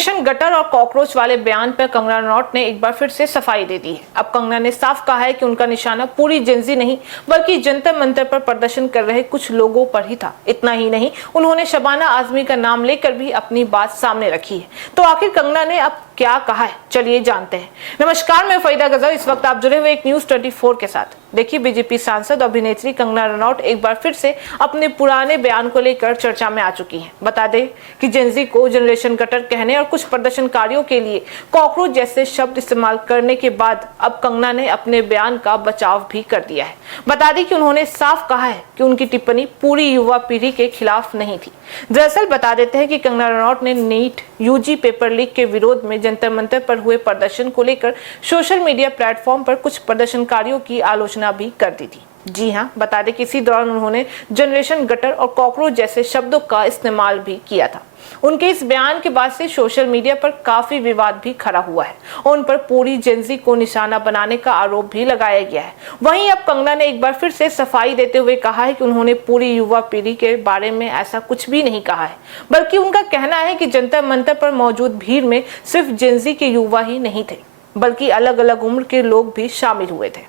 Gutter और cockroach वाले बयान पर कंगना रनौत ने एक बार फिर से सफाई दे दी है। अब कंगना ने साफ कहा है कि उनका निशाना पूरी जेंजी नहीं बल्कि जंतर मंतर पर प्रदर्शन कर रहे कुछ लोगों पर ही था। इतना ही नहीं, उन्होंने शबाना आजमी का नाम लेकर भी अपनी बात सामने रखी है। तो आखिर कंगना ने अब क्या कहा है, चलिए जानते हैं। नमस्कार, मैं फरीदा गजर। इस वक्त आप जुड़े हुए एक न्यूज 24 के साथ। देखिए, बीजेपी सांसद अभिनेत्री कंगना रनौत एक बार फिर से अपने पुराने बयान को लेकर चर्चा में आ चुकी हैं। बता दें कि जेंजी को जनरेशन गटर कहने और कुछ प्रदर्शनकारियों के लिए कॉकरोच जैसे शब्द इस्तेमाल करने के बाद अब कंगना ने अपने बयान का बचाव भी कर दिया है। बता दें कि उन्होंने साफ कहा है कि उनकी टिप्पणी पूरी युवा पीढ़ी के खिलाफ नहीं थी। दरअसल बता देते हैं कि कंगना रनौत ने नीट यूजी पेपर लीक के विरोध में जंतर मंतर पर हुए प्रदर्शन को लेकर सोशल मीडिया प्लेटफॉर्म पर कुछ प्रदर्शनकारियों की आलोचना भी कर दी थी। जी हां, बता दें कि इसी दौरान उन्होंने जनरेशन गटर और कॉकरोच जैसे शब्दों का इस्तेमाल भी किया था। उनके इस बयान के बाद से सोशल मीडिया पर काफी विवाद भी खड़ा हुआ है और उन पर पूरी जेंजी को निशाना बनाने का आरोप भी लगाया गया है। वहीं अब कंगना ने एक बार फिर से सफाई देते हुए कहा है कि उन्होंने पूरी युवा पीढ़ी के बारे में ऐसा कुछ भी नहीं कहा है, बल्कि उनका कहना है कि जंतर मंतर पर मौजूद भीड़ में सिर्फ जेंजी के युवा ही नहीं थे, बल्कि अलग अलग उम्र के लोग भी शामिल हुए थे।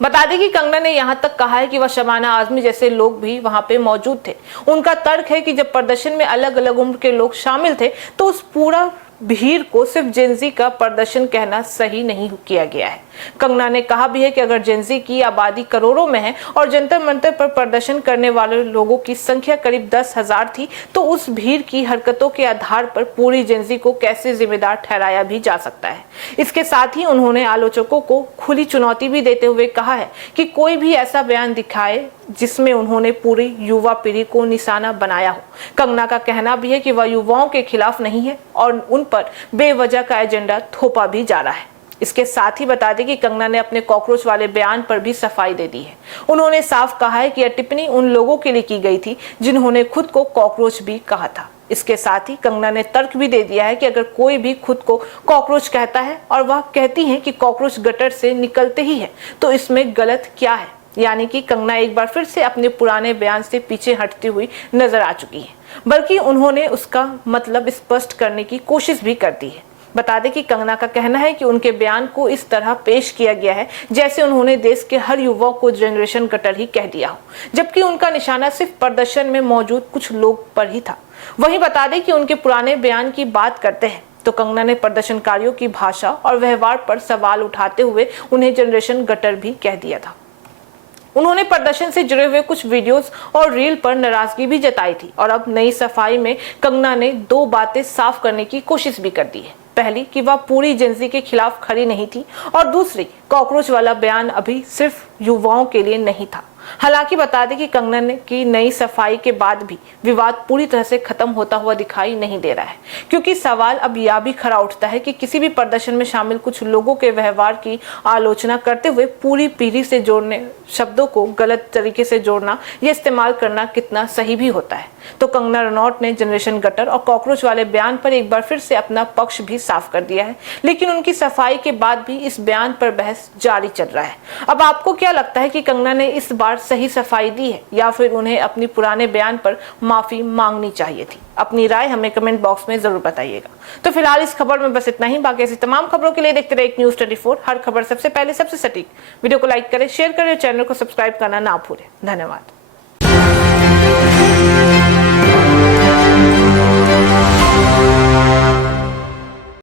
बता दें कि कंगना ने यहां तक कहा है कि वह शबाना आजमी जैसे लोग भी वहां पे मौजूद थे। उनका तर्क है कि जब प्रदर्शन में अलग अलग उम्र के लोग शामिल थे तो उस पूरा भीड़ को सिर्फ जेंजी का प्रदर्शन कहना सही नहीं किया गया है। कंगना ने कहा भी है कि अगर जेंजी की आबादी करोड़ों में है और जंतर मंतर पर प्रदर्शन करने वाले लोगों की संख्या करीब 10,000 थी, तो उस भीड़ की हरकतों के आधार पर पूरी जेंजी को कैसे जिम्मेदार ठहराया भी जा सकता है। इसके साथ ही उन्होंने आलोचकों को खुली चुनौती भी देते हुए कहा है कि कोई भी ऐसा बयान दिखाए जिसमें उन्होंने पूरी युवा पीढ़ी को निशाना बनाया हो। कंगना का कहना भी है कि वह युवाओं के खिलाफ नहीं है और उन पर बेवजह का एजेंडा थोपा भी जा रहा है। इसके साथ ही बता दें कि कंगना ने अपने कॉकरोच वाले बयान पर भी सफाई दे दी है। उन्होंने साफ कहा है कि यह टिप्पणी उन लोगों के लिए की गई थी जिन्होंने खुद को कॉकरोच भी कहा था। इसके साथ ही कंगना ने तर्क भी दे दिया है कि अगर कोई भी खुद को कॉकरोच कहता है और वह कहती है कि कॉकरोच गटर से निकलते ही है, तो इसमें गलत क्या है। यानी कि कंगना एक बार फिर से अपने पुराने बयान से पीछे हटती हुई नजर आ चुकी है, बल्कि उन्होंने उसका मतलब स्पष्ट करने की कोशिश भी कर दी है। बता दें कि कंगना का कहना है कि उनके बयान को इस तरह पेश किया गया है जैसे उन्होंने देश के हर युवा को जनरेशन गटर ही कह दिया हो, जबकि उनका निशाना सिर्फ प्रदर्शन में मौजूद कुछ लोग पर ही था। वहीं बता दें कि उनके पुराने बयान की बात करते हैं तो कंगना ने प्रदर्शनकारियों की भाषा और व्यवहार पर सवाल उठाते हुए उन्हें जनरेशन गटर भी कह दिया था। उन्होंने प्रदर्शन से जुड़े हुए कुछ वीडियोस और रील पर नाराजगी भी जताई थी और अब नई सफाई में कंगना ने दो बातें साफ करने की कोशिश भी कर दी है। पहली कि वह पूरी जेंजी के खिलाफ खड़ी नहीं थी और दूसरी, कॉकरोच वाला बयान अभी सिर्फ युवाओं के लिए नहीं था। हालांकि बता दें कि कंगना ने की नई सफाई के बाद भी विवाद पूरी तरह से खत्म होता हुआ दिखाई नहीं दे रहा है, क्योंकि सवाल अब यह भी खड़ा उठता है कि किसी भी प्रदर्शन में शामिल कुछ लोगों के व्यवहार की आलोचना करते हुए पूरी पीढ़ी से जोड़ने शब्दों को गलत तरीके से जोड़ना या इस्तेमाल करना कितना सही भी होता है। तो कंगना रनौत ने जनरेशन गटर और कॉकरोच वाले बयान पर एक बार फिर से अपना पक्ष भी साफ कर दिया है, लेकिन उनकी सफाई के बाद भी इस बयान पर बहस जारी चल रहा है। अब आपको क्या लगता है कि कंगना ने इस बार सही सफाई दी है या फिर उन्हें अपनी पुराने बयान पर माफी मांगनी चाहिए थी? अपनी राय हमें कमेंट बॉक्स में जरूर बताइएगा। तो फिलहाल इस खबर में बस इतना ही। बाकी ऐसी तमाम खबरों के लिए देखते रहिए न्यूज 24। हर खबर सबसे पहले सबसे सटीक। वीडियो को लाइक करें, शेयर करें, चैनल को सब्सक्राइब करना ना भूलें। धन्यवाद।